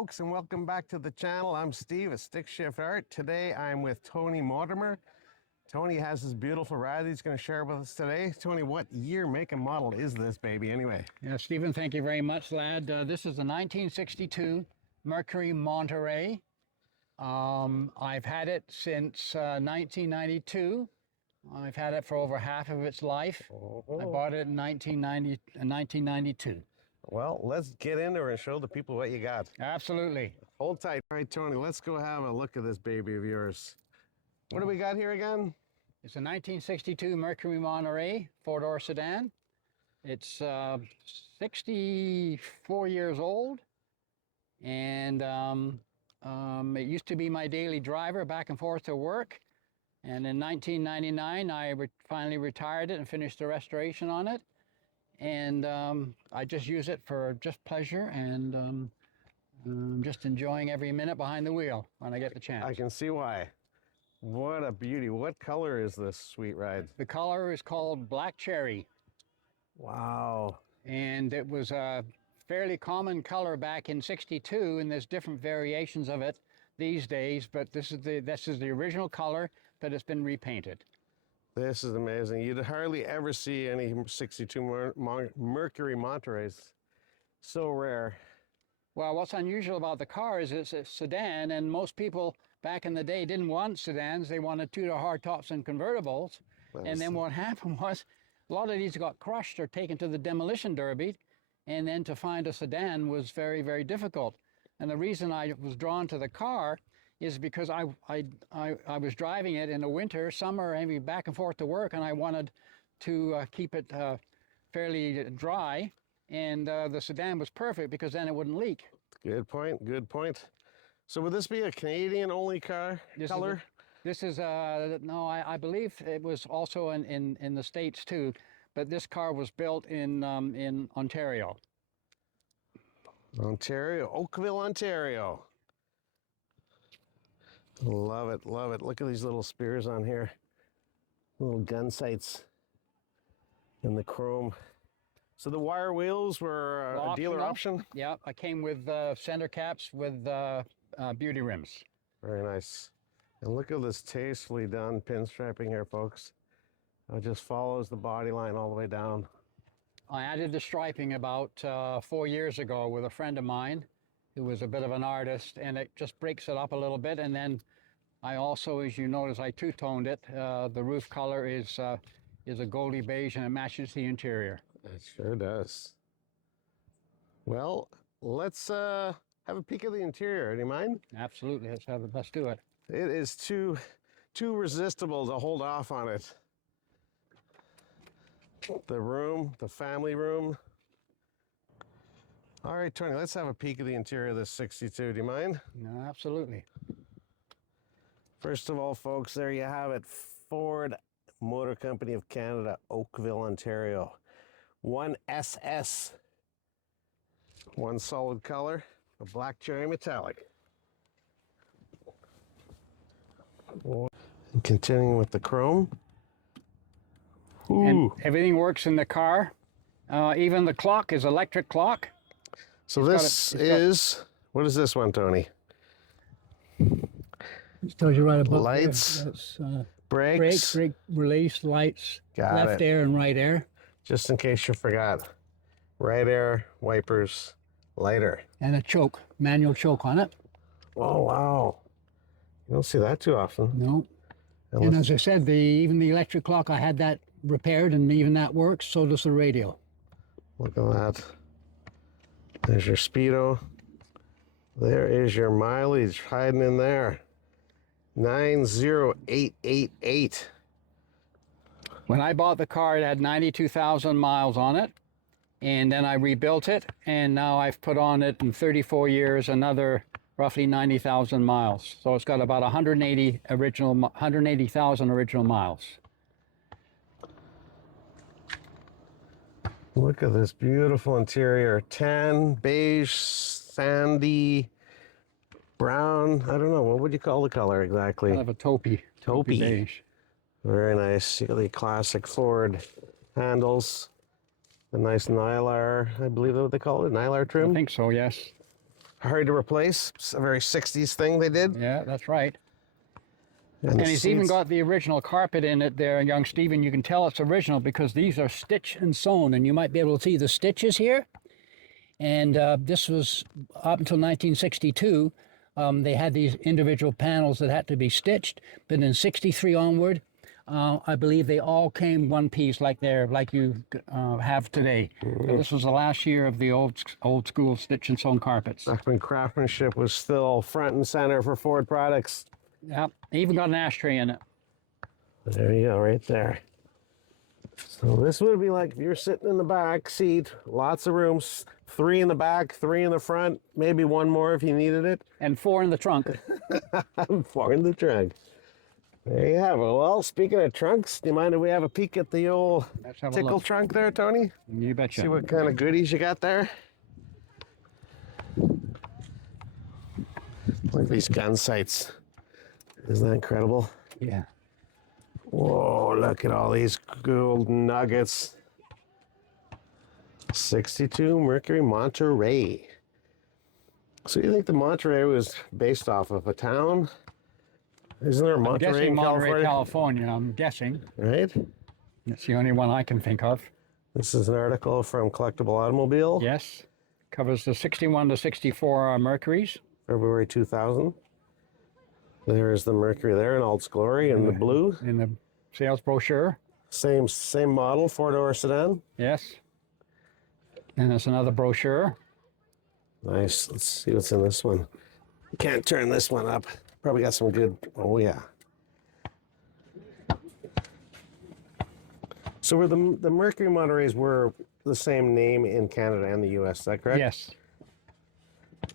folks, and welcome back to the channel. I'm Steve at StickShiftArt. Today I'm with Tony Mortimer. Tony has this beautiful ride he's going to share with us today. Tony, what year, make, and model is this baby anyway? Yeah, Stephen, thank you very much, lad. This is a 1962 Mercury Monterey. I've had it since 1992. I've had it for over half of its life. I bought it in 1992. Well, let's get into her and show the people what you got. Absolutely. Hold tight. All right, Tony, let's go have a look at this baby of yours. What do we got here again? It's a 1962 Mercury Monterey four-door sedan. It's 64 years old, and it used to be my daily driver back and forth to work. And in 1999, I finally retired it and finished the restoration on it. And I just use it for just pleasure and just enjoying every minute behind the wheel when I get the chance. I can see why. What a beauty. What color is this sweet ride? The color is called Black Cherry. Wow. And it was a fairly common color back in '62, and there's different variations of it these days, but this is the original color, but it's been repainted. This is amazing. You'd hardly ever see any 62 Mercury Montereys. So rare. Well, what's unusual about the car is it's a sedan, and most people back in the day didn't want sedans. They wanted two-door hardtops and convertibles. And then what happened was a lot of these got crushed or taken to the demolition derby, and then to find a sedan was very, very difficult. And the reason I was drawn to the car is because I was driving it in the winter, summer, maybe back and forth to work, and I wanted to keep it fairly dry, and the sedan was perfect because then it wouldn't leak. Good point, good point. So would this be a Canadian-only color? This is, no, I believe it was also in the States too, but this car was built in Ontario. Ontario, Oakville, Ontario. Love it, love it. Look at these little spears on here. Little gun sights and the chrome. So the wire wheels were a dealer option? Yeah, I came with center caps with beauty rims. Very nice. And look at this tastefully done pinstriping here, folks. It just follows the body line all the way down. I added the striping about 4 years ago with a friend of mine who was a bit of an artist, and it just breaks it up a little bit. And then I also, as you notice, I two-toned it. The roof color is a goldy beige, and it matches the interior. It sure does. Well, let's have a peek at the interior. Do you mind? Absolutely. Let's do it. It is too irresistible to hold off on it. The room, the family room. All right, Tony, let's have a peek at the interior of this 62. Do you mind? No, absolutely. First of all, folks, there you have it. Ford Motor Company of Canada, Oakville, Ontario. 1SS. One solid color, a black cherry metallic. And continuing with the chrome. Ooh. And everything works in the car. Even the clock is electric clock. So this is, what is this one, Tony? It tells you right above lights, brakes, brake release, lights, left air and right air. Just in case you forgot. Right air, wipers, lighter. And a choke, manual choke on it. Oh, wow. You don't see that too often. No. And as I said, even the electric clock, I had that repaired, and even that works. So does the radio. Look at that. There's your speedo. There is your mileage hiding in there. 90888. When I bought the car, it had 92,000 miles on it, and then I rebuilt it, and now I've put on it in 34 years another roughly 90,000 miles. So it's got about 180,000 original miles. Look at this beautiful interior. Tan, beige, sandy, brown. I don't know. What would you call the color exactly? Kind of a taupey beige. Very nice. You got the classic Ford handles. A nice Nylar, I believe that's what they call it, Nylar trim. I think so, yes. hard to replace. It's a very 60s thing they did. Yeah, that's right. And And the he's even seats- got the original carpet in it there, young Stephen. You can tell it's original because these are stitched and sewn, and you might be able to see the stitches here. And this was up until 1962. They had these individual panels that had to be stitched, but in 63 onward, I believe they all came one piece like you have today. So this was the last year of the old school stitch and sewn carpets. Back when craftsmanship was still front and center for Ford products. Yep, even got an ashtray in it. There you go, right there. So this would be like if you're sitting in the back seat, lots of rooms, 3 in the back, 3 in the front, maybe 1 more if you needed it. And 4 in the trunk. 4 in the trunk. There you have it. Well, speaking of trunks, do you mind if we have a peek at the old Let's have a tickle look. trunk there, Tony? You betcha. See what kind of goodies you got there? Look at these gun sights. Isn't that incredible? Yeah. Whoa, look at all these gold nuggets. 62 Mercury Monterey. So you think the Monterey was based off of a town? Isn't there a I'm Monterey guessing in Monterey, California? California. I'm guessing. Right? That's the only one I can think of. This is an article from Collectible Automobile, Yes. Covers the 61 to 64 Mercuries. February 2000. There's the Mercury there in all its glory in the blue. In the sales brochure. Same model, 4-door sedan. Yes. And there's another brochure. Nice. Let's see what's in this one. Can't turn this one up. Probably got some good. Oh yeah. So were the Mercury Montereys were the same name in Canada and the U.S. Is that correct? Yes.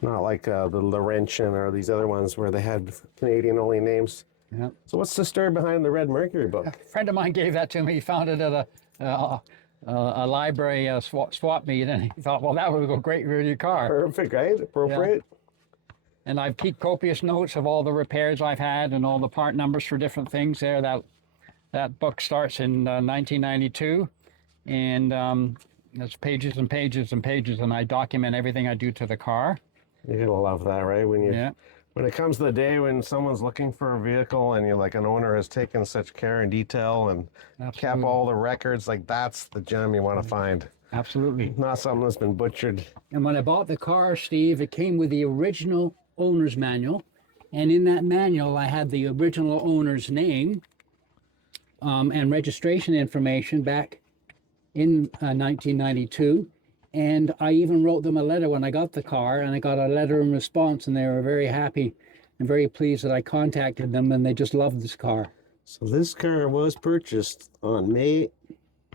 Not like the Laurentian or these other ones where they had Canadian-only names. Yeah. So what's the story behind the Red Mercury book? A friend of mine gave that to me. He found it at a library swap meet, and he thought, well, that would go great with your car. Perfect, right? Appropriate. And I keep copious notes of all the repairs I've had and all the part numbers for different things there. That book starts in 1992, and there's pages and pages and pages, and I document everything I do to the car. You're gonna love that, right? Yeah. When it comes to the day when someone's looking for a vehicle and you're like an owner has taken such care and detail and kept Absolutely. all the records, like that's the gem you want to find. Absolutely. Not something that's been butchered. And when I bought the car, Steve, it came with the original owner's manual. And in that manual, I had the original owner's name and registration information back in 1992. And I even wrote them a letter when I got the car, and I got a letter in response, and they were very happy and very pleased that I contacted them, and they just loved this car. So this car was purchased on May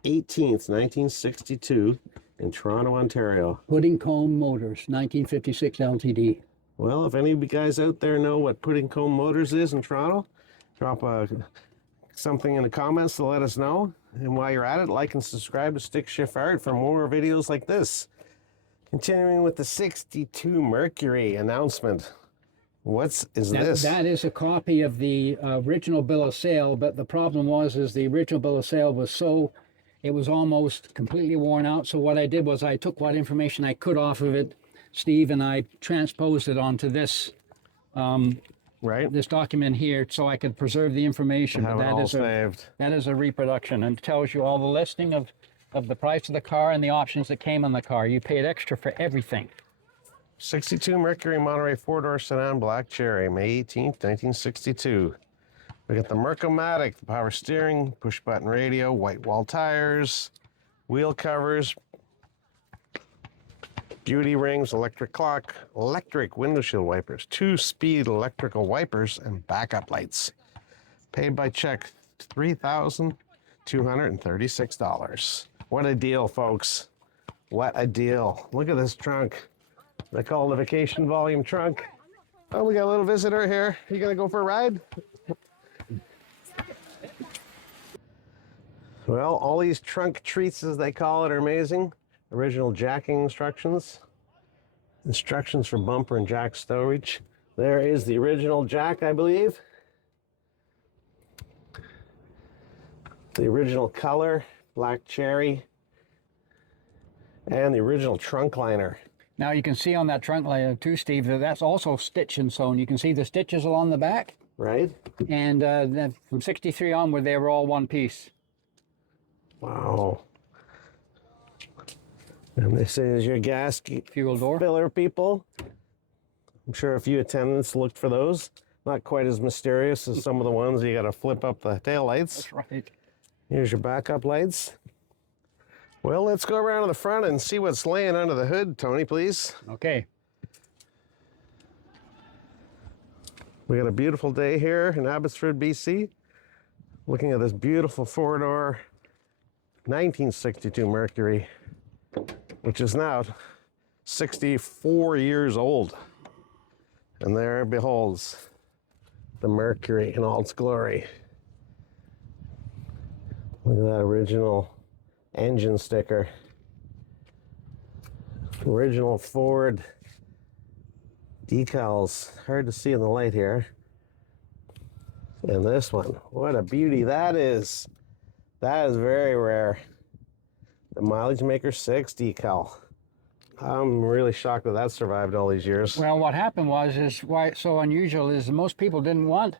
18th, 1962 in Toronto, Ontario. Puddicombe Motors, 1956 LTD. Well, if any of you guys out there know what Puddicombe Motors is in Toronto, drop something in the comments to let us know. And while you're at it, like and subscribe to StickShiftArt for more videos like this. Continuing with the 62 Mercury announcement. What is this? That is a copy of the original bill of sale, but the problem is the original bill of sale was it was almost completely worn out. So what I did was I took what information I could off of it, Steve, and I transposed it onto this right? this document here so I could preserve the information. Have it all saved. That is a reproduction, and it tells you all the listing of the price of the car and the options that came on the car. You paid extra for everything. 62 Mercury Monterey 4-door sedan black cherry, May 18th, 1962. We got the Mercomatic, the power steering, push button radio, white wall tires, wheel covers, beauty rings, electric clock, electric window shield wipers, 2-speed electrical wipers, and backup lights. Paid by check, $3,236. What a deal, folks. What a deal. Look at this trunk. They call it the vacation volume trunk. Oh, we got a little visitor here. You gonna go for a ride? Well, all these trunk treats, as they call it, are amazing. Original jacking instructions. Instructions for bumper and jack stowage. There is the original jack, I believe. The original color, black cherry. And the original trunk liner. Now you can see on that trunk layer too, Steve, that that's also stitch and sewn. You can see the stitches along the back. Right? And then from 63 onward, they were all one piece. Wow. And this is your gas Fuel door. filler, people. I'm sure a few attendants looked for those. Not quite as mysterious as some of the ones you got to flip up the tail lights. That's right. Here's your backup lights. Well, let's go around to the front and see what's laying under the hood, Tony, please. Okay. We got a beautiful day here in Abbotsford, BC. Looking at this beautiful four-door 1962 Mercury, which is now 64 years old. And there beholds the Mercury in all its glory. Look at that original engine sticker. Original Ford decals. Hard to see in the light here. And this one, what a beauty that is. That is very rare. The Mileage Maker 6 decal. I'm really shocked that that survived all these years. Well, what happened is why it's so unusual is most people didn't want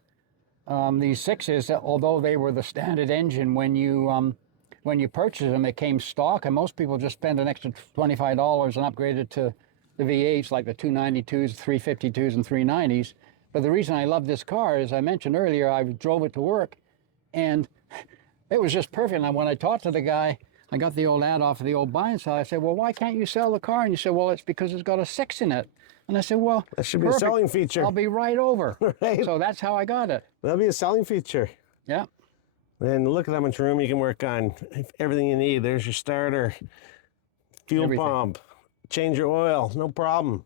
these sixes, although they were the standard engine when you purchased them. It came stock, and most people just spent an extra $25 and upgraded to the V8s like the 292s, 352s, and 390s. But the reason I love this car, as I mentioned earlier, I drove it to work, and it was just perfect. And when I talked to the guy, I got the old ad off of the old buying side. I said, well, why can't you sell the car? And he said, well, it's because it's got a 6 in it. And I said, well, that should be perfect. a selling feature. I'll be right over. Right. So that's how I got it. That'll be a selling feature. Yeah. And look at how much room you can work on. Everything you need. There's your starter, fuel Everything. pump, change your oil, no problem.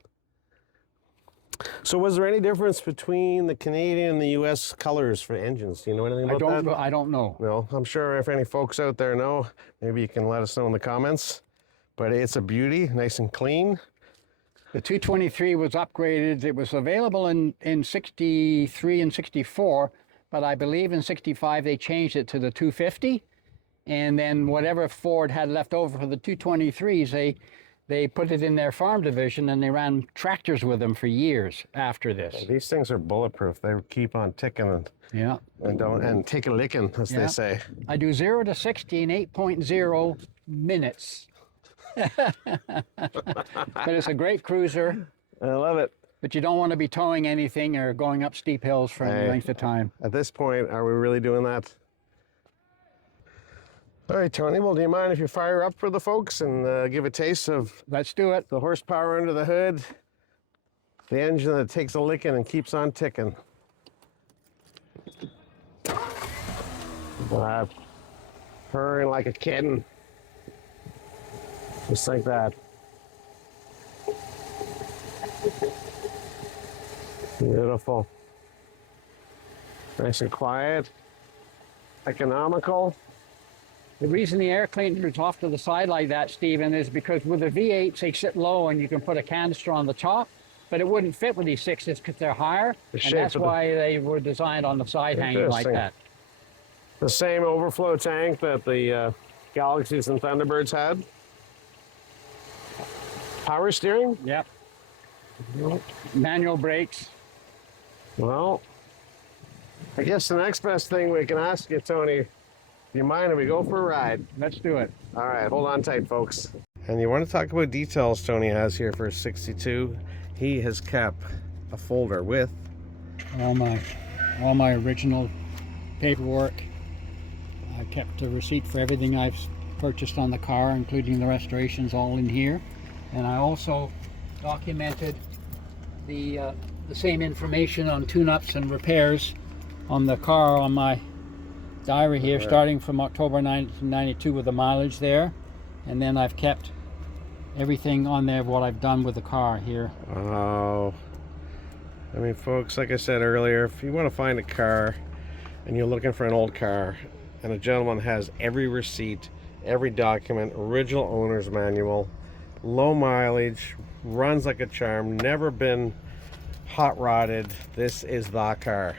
So was there any difference between the Canadian and the U.S. colors for engines? Do you know anything about that? I don't know. No, I'm sure if any folks out there know, maybe you can let us know in the comments. But it's a beauty, nice and clean. The 223 was upgraded. It was available in 63 and 64, but I believe in 65 they changed it to the 250. And then whatever Ford had left over for the 223s, they put it in their farm division, and they ran tractors with them for years after this. These things are bulletproof. They keep on ticking Yeah. and take a licking, as they say. I do 0 to 60 in 8.0 minutes. But it's a great cruiser. I love it. But you don't want to be towing anything or going up steep hills for any length of time. At this point, are we really doing that? All right, Tony, well, do you mind if you fire up for the folks and give a taste of Let's do it. the horsepower under the hood, the engine that takes a licking and keeps on ticking? Purring like a kitten. Just like that. Beautiful. Nice and quiet. Economical. The reason the air cleaner is off to the side like that, Stephen, is because with the V8s, they sit low and you can put a canister on the top, but it wouldn't fit with these 6s because they're higher, and that's why they were designed on the side hanging like that. The same overflow tank that the Galaxies and Thunderbirds had. Power steering? Yep. Manual brakes. Well, I guess the next best thing we can ask you, Tony, do you mind if we go for a ride? Let's do it. All right, hold on tight, folks. And you want to talk about details Tony has here for 62. He has kept a folder with all my original paperwork. I kept a receipt for everything I've purchased on the car, including the restorations, all in here. And I also documented the same information on tune-ups and repairs on the car on my diary here, starting from October 1992 with the mileage there, and then I've kept everything on there of what I've done with the car here. Oh, I mean, folks, like I said earlier, if you want to find a car and you're looking for an old car and a gentleman has every receipt, every document, original owner's manual, low mileage, runs like a charm, never been hot rodded, this is the car.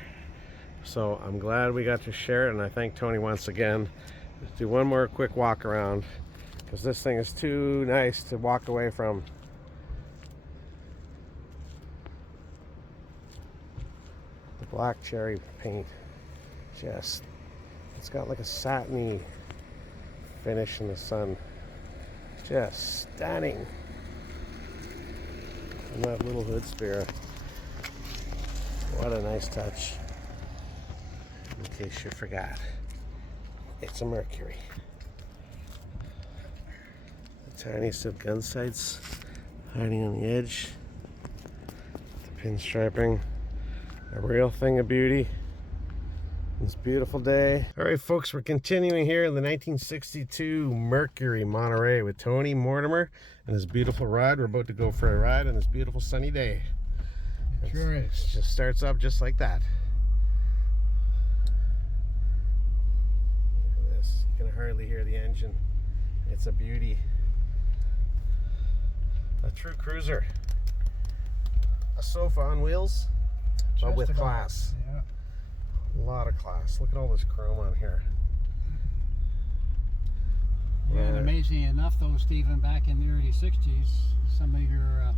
So I'm glad we got to share it, and I thank Tony once again. Let's do one more quick walk around, because this thing is too nice to walk away from. black cherry paint. Just, it's got like a satiny finish in the sun. Just stunning. And that little hood spare. What a nice touch. In case you forgot, it's a Mercury. The tiniest of gun sights hiding on the edge. The pinstriping. A real thing of beauty. This beautiful day. All right, folks, we're continuing here in the 1962 Mercury Monterey with Tony Mortimer and his beautiful ride. We're about to go for a ride on this beautiful sunny day. It sure is. It just starts up just like that. Look at this. You can hardly hear the engine. It's a beauty. A true cruiser. A sofa on wheels, but with class. Yeah. A lot of class. Look at all this chrome on here. Yeah, and amazing enough, though, Stephen, back in the early 60s, some of your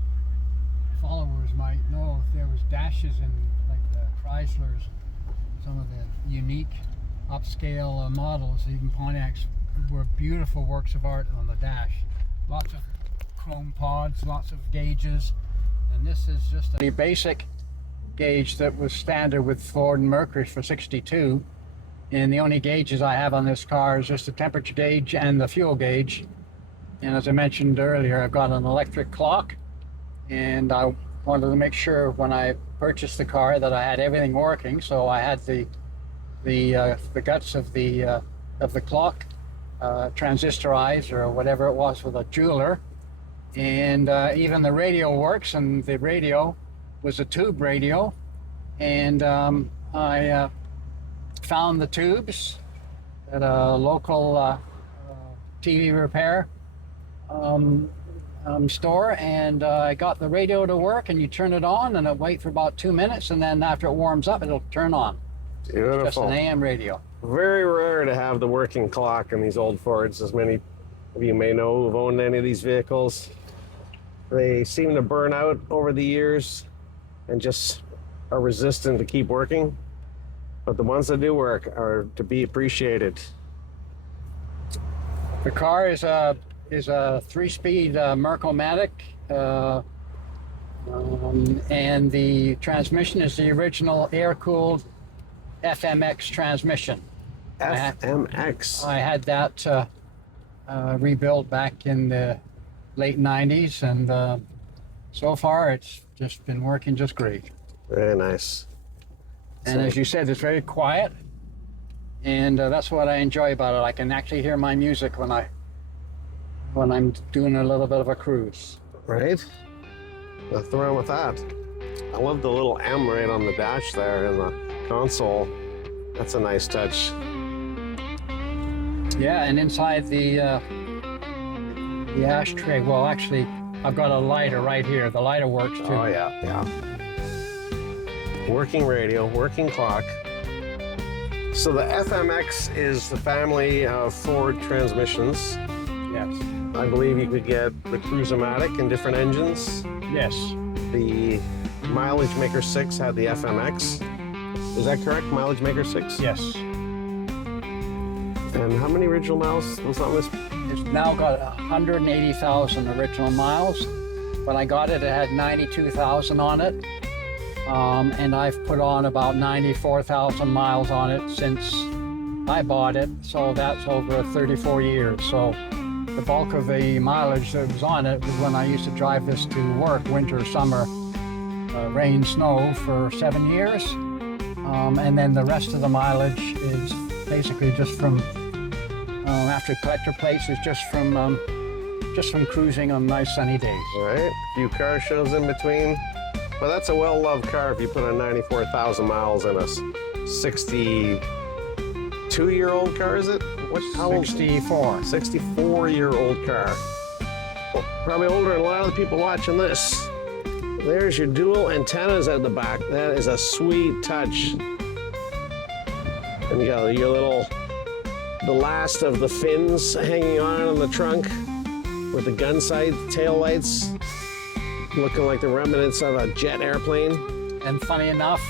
followers might know if there was dashes in like the Chryslers, some of the unique upscale models, even Pontiacs, were beautiful works of art on the dash. Lots of chrome pods, lots of gauges, and this is just a basic gauge that was standard with Ford and Mercury for 62, and the only gauges I have on this car is just the temperature gauge and the fuel gauge. And as I mentioned earlier, I've got an electric clock, and I wanted to make sure when I purchased the car that I had everything working. So I had the guts of the clock transistorized or whatever it was with a jeweler, and even the radio works, and the radio was a tube radio, and I found the tubes at a local TV repair store, and I got the radio to work, and you turn it on and it wait for about 2 minutes, and then after it warms up it'll turn on. Beautiful. Just an AM radio. Very rare to have the working clock in these old Fords, as many of you may know who've owned any of these vehicles. They seem to burn out over the years and just are resistant to keep working, but the ones that do work are to be appreciated. The car is a 3-speed Mercomatic, and the transmission is the original air-cooled FMX transmission. FMX. I had that rebuilt back in the late 90s, and so far it's just been working just great. Very nice. And as you said, it's very quiet, and that's what I enjoy about it. I can actually hear my music when I'm doing a little bit of a cruise. Right? Nothing wrong with that. I love the little M right on the dash there in the console. That's a nice touch. Yeah, and inside the ashtray, well, actually, I've got a lighter right here. The lighter works too. Oh yeah, yeah. Working radio, working clock. So the FMX is the family of Ford transmissions. Yes. I believe you could get the Cruise-O-Matic in different engines. Yes. The Mileage Maker 6 had the FMX. Is that correct? Mileage Maker 6? Yes. And how many original miles was on this? It's now got 180,000 original miles. When I got it, it had 92,000 on it. And I've put on about 94,000 miles on it since I bought it. So that's over 34 years. So the bulk of the mileage that was on it was when I used to drive this to work, winter, summer, rain, snow for 7 years. And then the rest of the mileage is basically just from, after collector plates, is just from cruising on nice sunny days. All right, a few car shows in between. But that's a well-loved car if you put on 94,000 miles in a 62-year-old car, is it? How old? 64. 64-year-old car. Well, probably older than a lot of the people watching this. There's your dual antennas at the back. That is a sweet touch. And you got your the last of the fins hanging on the trunk with the gun sight tail lights, looking like the remnants of a jet airplane. And funny enough,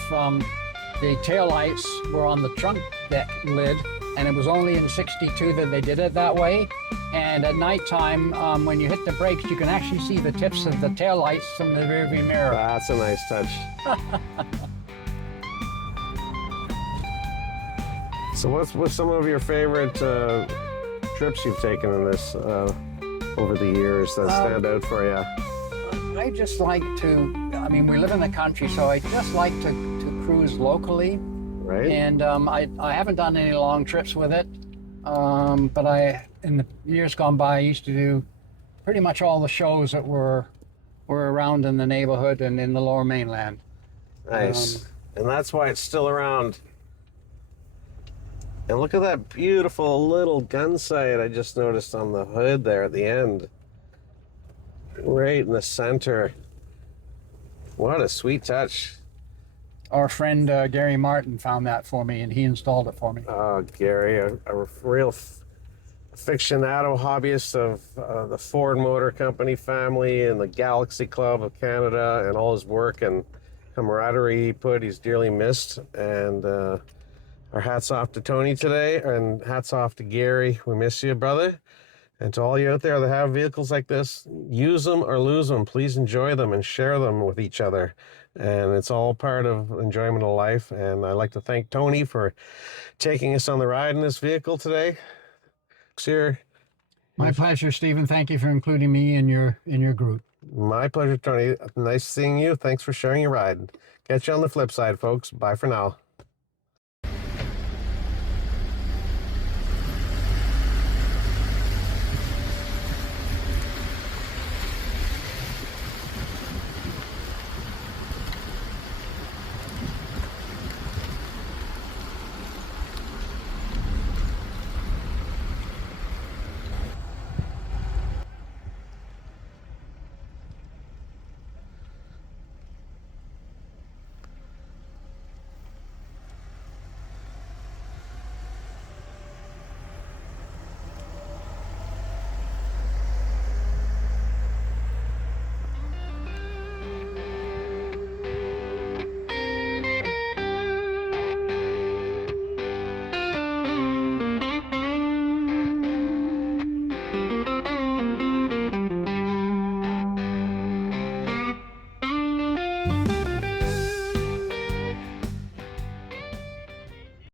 the taillights were on the trunk deck lid, and it was only in '62 that they did it that way. And at nighttime, when you hit the brakes, you can actually see the tips of the taillights from the rearview mirror. That's a nice touch. So what's some of your favorite trips you've taken in this over the years that stand out for you? I just like to, I mean, we live in the country, so I just like to cruise locally. Right. And I haven't done any long trips with it, but in the years gone by, I used to do pretty much all the shows that were around in the neighborhood and in the Lower Mainland. Nice. And that's why it's still around. And look at that beautiful little gun sight I just noticed on the hood there at the end. Right in the center. What a sweet touch. Our friend Gary Martin found that for me, and he installed it for me. Oh, Gary, a real aficionado, hobbyist of the Ford Motor Company family and the Galaxy Club of Canada, and all his work and camaraderie he put. He's dearly missed. And our hats off to Tony today, and hats off to Gary. We miss you, brother. And to all you out there that have vehicles like this, use them or lose them. Please enjoy them and share them with each other. And it's all part of enjoyment of life. And I'd like to thank Tony for taking us on the ride in this vehicle today. Sir. My pleasure, Stephen. Thank you for including me in your group. My pleasure, Tony. Nice seeing you. Thanks for sharing your ride. Catch you on the flip side, folks. Bye for now.